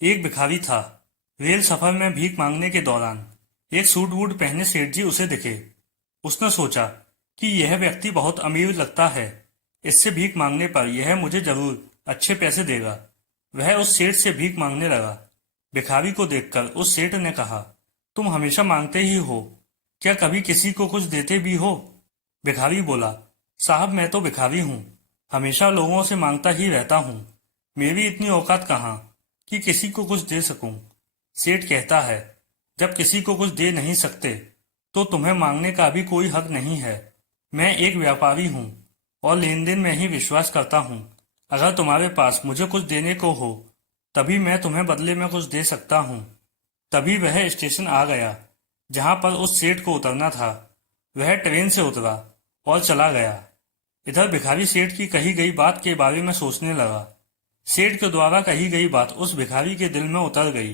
एक भिखारी था। रेल सफर में भीख मांगने के दौरान एक सूट वूट पहने सेठ जी उसे दिखे। उसने सोचा कि यह व्यक्ति बहुत अमीर लगता है, इससे भीख मांगने पर यह मुझे जरूर अच्छे पैसे देगा। वह उस सेठ से भीख मांगने लगा। भिखारी को देखकर उस सेठ ने कहा, तुम हमेशा मांगते ही हो, क्या कभी किसी को कुछ देते भी हो? भिखारी बोला, साहब मैं तो भिखारी हूँ, हमेशा लोगों से मांगता ही रहता हूँ। मेरी इतनी औकात कहाँ कि किसी को कुछ दे सकूं। सेठ कहता है, जब किसी को कुछ दे नहीं सकते तो तुम्हें मांगने का भी कोई हक नहीं है। मैं एक व्यापारी हूँ और लेन देन में ही विश्वास करता हूँ। अगर तुम्हारे पास मुझे कुछ देने को हो तभी मैं तुम्हें बदले में कुछ दे सकता हूँ। तभी वह स्टेशन आ गया जहां पर उस सेठ को उतरना था। वह ट्रेन से उतरा और चला गया। इधर भिखारी सेठ की कही गई बात के बारे में सोचने लगा। सेठ के द्वारा कही गई बात उस भिखारी के दिल में उतर गई।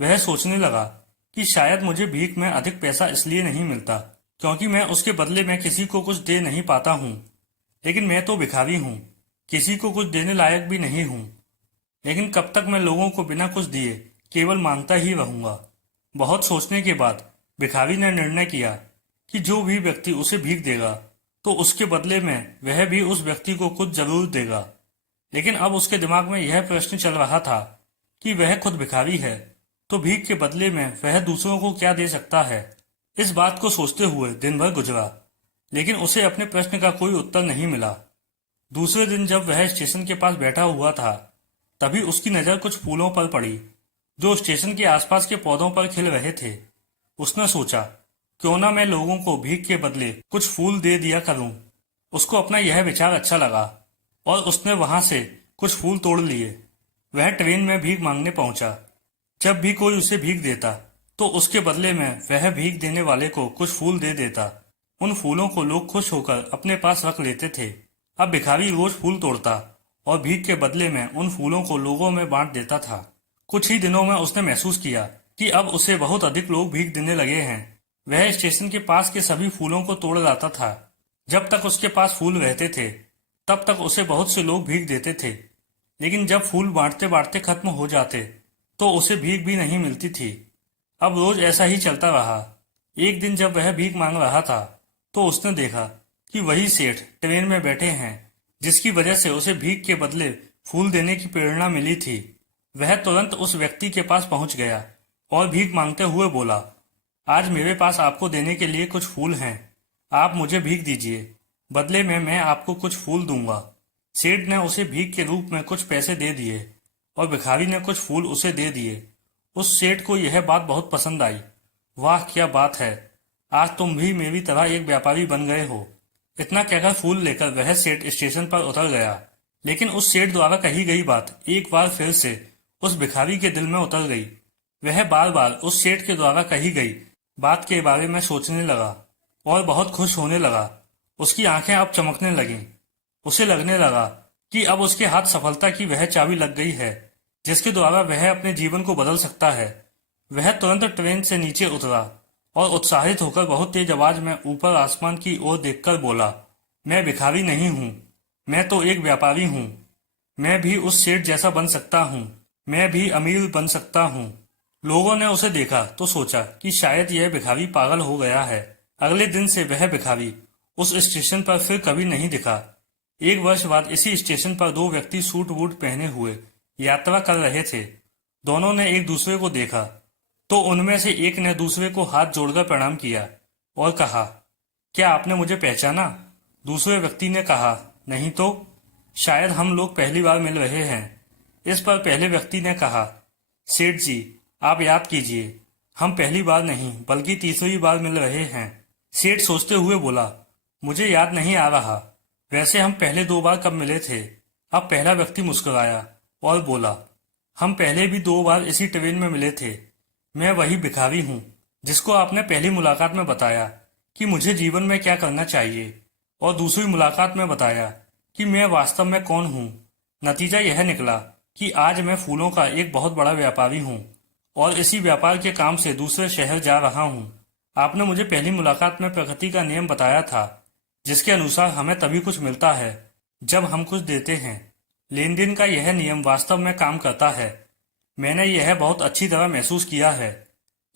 वह सोचने लगा कि शायद मुझे भीख में अधिक पैसा इसलिए नहीं मिलता क्योंकि मैं उसके बदले में किसी को कुछ दे नहीं पाता हूँ। लेकिन मैं तो भिखारी हूँ, किसी को कुछ देने लायक भी नहीं हूँ। लेकिन कब तक मैं लोगों को बिना कुछ दिए केवल मांगता ही रहूंगा। बहुत सोचने के बाद भिखारी ने निर्णय किया कि जो भी व्यक्ति उसे भीख देगा तो उसके बदले में वह भी उस व्यक्ति को कुछ जरूर देगा। लेकिन अब उसके दिमाग में यह प्रश्न चल रहा था कि वह खुद भिखारी है तो भीख के बदले में वह दूसरों को क्या दे सकता है। इस बात को सोचते हुए दिन भर गुजरा, लेकिन उसे अपने प्रश्न का कोई उत्तर नहीं मिला। दूसरे दिन जब वह स्टेशन के पास बैठा हुआ था तभी उसकी नजर कुछ फूलों पर पड़ी जो स्टेशन के आसपास के पौधों पर खिल रहे थे। उसने सोचा, क्यों ना मैं लोगों को भीख के बदले कुछ फूल दे दिया करूं। उसको अपना यह विचार अच्छा लगा और उसने वहां से कुछ फूल तोड़ लिए। वह ट्रेन में भीख मांगने पहुंचा। जब भी कोई उसे भीख देता तो उसके बदले में वह भीख देने वाले को कुछ फूल दे देता। उन फूलों को लोग खुश होकर अपने पास रख लेते थे। अब भिखारी रोज फूल तोड़ता और भीख के बदले में उन फूलों को लोगों में बांट देता था। कुछ ही दिनों में उसने महसूस किया कि अब उसे बहुत अधिक लोग भीख देने लगे हैं। वह स्टेशन के पास के सभी फूलों को तोड़ लाता था। जब तक उसके पास फूल रहते थे तब तक उसे बहुत से लोग भीख देते थे, लेकिन जब फूल बांटते बांटते खत्म हो जाते तो उसे भीख भी नहीं मिलती थी। अब रोज ऐसा ही चलता रहा। एक दिन जब वह भीख मांग रहा था तो उसने देखा कि वही सेठ ट्रेन में बैठे हैं जिसकी वजह से उसे भीख के बदले फूल देने की प्रेरणा मिली थी। वह तुरंत उस व्यक्ति के पास पहुंच गया और भीख मांगते हुए बोला, आज मेरे पास आपको देने के लिए कुछ फूल हैं, आप मुझे भीख दीजिए, बदले में मैं आपको कुछ फूल दूंगा। सेठ ने उसे भीख के रूप में कुछ पैसे दे दिए और भिखारी ने कुछ फूल उसे दे दिए। उस सेठ को यह बात बहुत पसंद आई। वाह क्या बात है, आज तुम भी मेरी तरह एक व्यापारी बन गए हो। इतना कहकर फूल लेकर वह सेठ स्टेशन पर उतर गया। लेकिन उस सेठ द्वारा कही गई बात एक बार फिर से उस भिखारी के दिल में उतर गई। वह बार बार उस सेठ के द्वारा कही गई बात के बारे में सोचने लगा और बहुत खुश होने लगा। उसकी आंखें अब चमकने लगीं। उसे लगने लगा कि अब उसके हाथ सफलता की वह चाबी लग गई है जिसके द्वारा वह अपने जीवन को बदल सकता है। वह तुरंत ट्रेन से नीचे उतरा और उत्साहित होकर बहुत तेज आवाज में ऊपर आसमान की ओर देखकर बोला, मैं भिखारी नहीं हूँ, मैं तो एक व्यापारी हूँ। मैं भी उस सेठ जैसा बन सकता हूँ, मैं भी अमीर बन सकता हूँ। लोगों ने उसे देखा तो सोचा कि शायद यह भिखारी पागल हो गया है। अगले दिन से वह भिखारी उस स्टेशन पर फिर कभी नहीं दिखा। एक वर्ष बाद इसी स्टेशन पर दो व्यक्ति सूट वूट पहने हुए यात्रा कर रहे थे। दोनों ने एक दूसरे को देखा तो उनमें से एक ने दूसरे को हाथ जोड़कर प्रणाम किया और कहा, क्या आपने मुझे पहचाना? दूसरे व्यक्ति ने कहा, नहीं तो, शायद हम लोग पहली बार मिल रहे हैं। इस पर पहले व्यक्ति ने कहा, सेठ जी आप याद कीजिए, हम पहली बार नहीं बल्कि तीसरी बार मिल रहे हैं। सेठ सोचते हुए बोला, मुझे याद नहीं आ रहा, वैसे हम पहले दो बार कब मिले थे? अब पहला व्यक्ति मुस्कुराया और बोला, हम पहले भी दो बार इसी ट्रेन में मिले थे। मैं वही भिखारी हूँ जिसको आपने पहली मुलाकात में बताया कि मुझे जीवन में क्या करना चाहिए और दूसरी मुलाकात में बताया कि मैं वास्तव में कौन हूँ। नतीजा यह निकला कि आज मैं फूलों का एक बहुत बड़ा व्यापारी हूँ और इसी व्यापार के काम से दूसरे शहर जा रहा हूँ। आपने मुझे पहली मुलाकात में प्रकृति का नियम बताया था जिसके अनुसार हमें तभी कुछ मिलता है जब हम कुछ देते हैं। लेन देन का यह नियम वास्तव में काम करता है। मैंने यह बहुत अच्छी तरह महसूस किया है,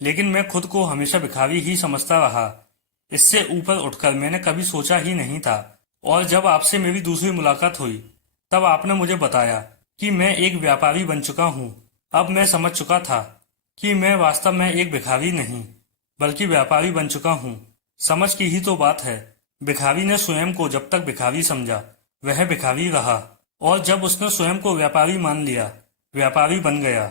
लेकिन मैं खुद को हमेशा भिखारी ही समझता रहा। इससे ऊपर उठकर मैंने कभी सोचा ही नहीं था। और जब आपसे मेरी दूसरी मुलाकात हुई, तब आपने मुझे बताया कि मैं एक व्यापारी बन चुका हूँ। अब मैं समझ चुका था कि मैं वास्तव में एक भिखारी नहीं, बल्कि व्यापारी बन चुका हूँ। समझ की ही तो बात है। भिखारी ने स्वयं को जब तक भिखारी समझा, वह भिखारी रहा, और जब उसने स्वयं को व्यापारी मान लिया, व्यापारी बन गया।